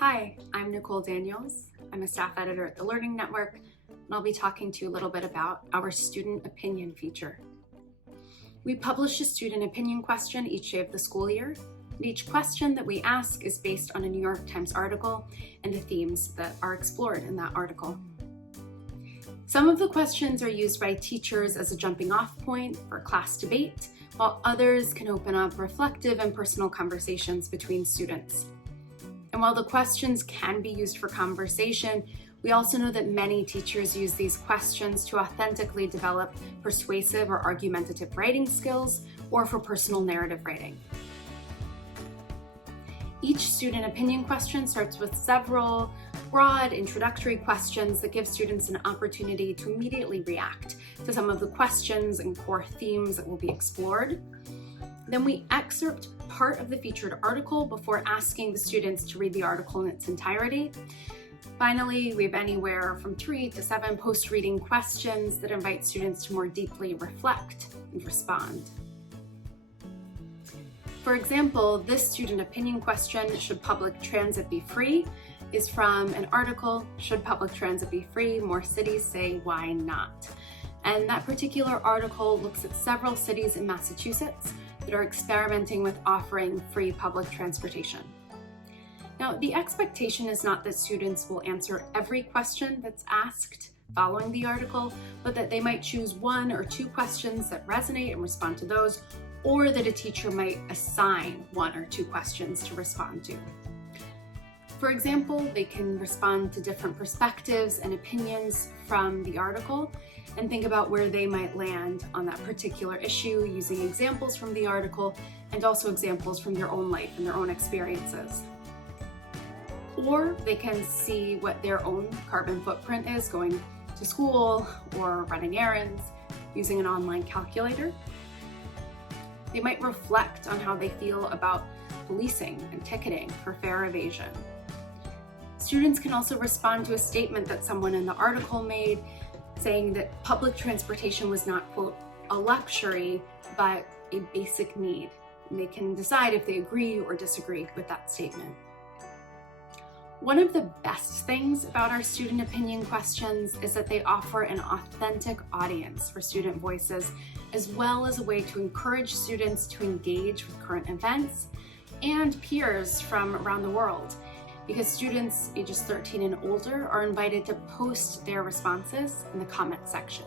Hi, I'm Nicole Daniels. I'm a staff editor at the Learning Network, and I'll be talking to you a little bit about our student opinion feature. We publish a student opinion question each day of the school year, and each question that we ask is based on a New York Times article and the themes that are explored in that article. Some of the questions are used by teachers as a jumping off point for class debate, while others can open up reflective and personal conversations between students. And while the questions can be used for conversation, we also know that many teachers use these questions to authentically develop persuasive or argumentative writing skills or for personal narrative writing. Each student opinion question starts with several broad introductory questions that give students an opportunity to immediately react to some of the questions and core themes that will be explored. Then we excerpt part of the featured article before asking the students to read the article in its entirety. Finally, we have anywhere from 3 to 7 post-reading questions that invite students to more deeply reflect and respond. For example, this student opinion question, "Should public transit be free?" is from an article, "Should public transit be free? More cities say why not?" And that particular article looks at several cities in Massachusetts that are experimenting with offering free public transportation. Now, the expectation is not that students will answer every question that's asked following the article, but that they might choose 1 or 2 questions that resonate and respond to those, or that a teacher might assign 1 or 2 questions to respond to. For example, they can respond to different perspectives and opinions from the article and think about where they might land on that particular issue using examples from the article and also examples from their own life and their own experiences. Or they can see what their own carbon footprint is going to school or running errands using an online calculator. They might reflect on how they feel about policing and ticketing for fare evasion. Students can also respond to a statement that someone in the article made saying that public transportation was not, quote, a luxury, but a basic need. And they can decide if they agree or disagree with that statement. One of the best things about our student opinion questions is that they offer an authentic audience for student voices, as well as a way to encourage students to engage with current events and peers from around the world, because students ages 13 and older are invited to post their responses in the comment section.